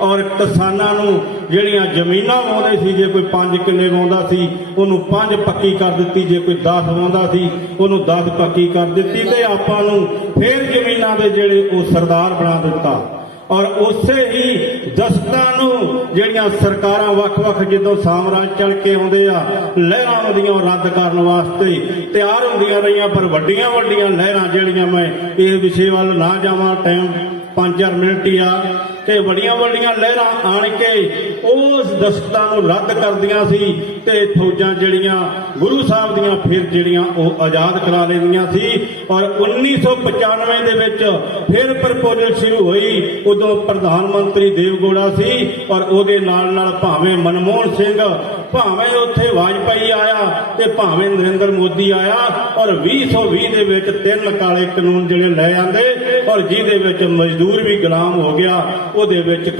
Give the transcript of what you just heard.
ਔਰ ਕਿਸਾਨਾਂ ਨੂੰ ਜਿਹੜੀਆਂ ਜ਼ਮੀਨਾਂ ਵਾਉਂਦੇ ਸੀ, ਜੇ ਕੋਈ 5 ਕਿੱਲੇ ਵਾਉਂਦਾ ਸੀ, ਉਹਨੂੰ 5 ਪੱਕੀ ਕਰ ਦਿੱਤੀ, ਜੇ ਕੋਈ 10 ਵਾਉਂਦਾ ਸੀ, ਉਹਨੂੰ 10 ਪੱਕੀ ਕਰ ਦਿੱਤੀ ਤੇ ਆਪਾਂ ਨੂੰ ਫੇਰ ਜ਼ਮੀਨਾਂ ਦੇ ਜਿਹੜੇ ਉਹ ਸਰਦਾਰ ਬਣਾ ਦਿੱਤਾ। ਔਰ ਉਸੇ ਹੀ ਦਸਤਾਂ ਨੂੰ ਜਿਹੜੀਆਂ ਸਰਕਾਰਾਂ ਵੱਖ-ਵੱਖ ਜਦੋਂ ਸਾਮਰਾਜ ਚੜ ਕੇ ਆਉਂਦੇ ਆ, ਲਹਿਰਾਂ ਆਉਂਦੀਆਂ ਰੱਦ ਕਰਨ ਵਾਸਤੇ ਤਿਆਰ ਹੁੰਦੀਆਂ ਰਹੀਆਂ, ਪਰ ਵੱਡੀਆਂ ਵੱਡੀਆਂ ਲਹਿਰਾਂ ਜਿਹੜੀਆਂ ਮੈਂ ਇਹ ਵਿਸ਼ੇ ਵੱਲ ਨਾ ਜਾਵਾਂ, ਟਾਈਮ 5-4 ਮਿੰਟ ਹੀ ਆ ਤੇ ਵੱਡੀਆਂ ਵੱਡੀਆਂ ਲਹਿਰਾਂ ਆਣ ਕੇ ਉਸ ਦਸਤਾਂ ਨੂੰ ਰੱਦ ਕਰਦੀਆਂ ਸੀ ਤੇ ਫੌਜਾਂ ਜਿਹੜੀਆਂ ਗੁਰੂ ਸਾਹਿਬ ਦੀਆਂ ਫਿਰ ਜਿਹੜੀਆਂ ਉਹ ਆਜ਼ਾਦ ਕਰਾ ਲੈਂਦੀਆਂ ਸੀ। ਔਰ 1995 ਦੇ ਵਿੱਚ ਫਿਰ ਪ੍ਰਪੋਜ਼ਲ ਸ਼ੁਰੂ ਹੋਈ, ਉਦੋਂ ਪ੍ਰਧਾਨ ਮੰਤਰੀ ਦੇਵਗੋੜਾ ਸੀ ਔਰ ਉਹਦੇ ਨਾਲ ਨਾਲ ਭਾਵੇਂ ਮਨਮੋਹਨ ਸਿੰਘ, ਭਾਵੇਂ ਉੱਥੇ ਵਾਜਪਾਈ ਆਇਆ ਤੇ ਭਾਵੇਂ ਨਰਿੰਦਰ ਮੋਦੀ ਆਇਆ ਔਰ 2020 ਦੇ ਵਿੱਚ ਤਿੰਨ ਕਾਲੇ ਕਾਨੂੰਨ ਜਿਹੜੇ ਲੈ ਆਂਦੇ ਔਰ ਜਿਹਦੇ ਵਿੱਚ ਮਜ਼ਦੂਰ ਵੀ ਗੁਲਾਮ ਹੋ ਗਿਆ ਉਹਦੇ ਵਿੱਚ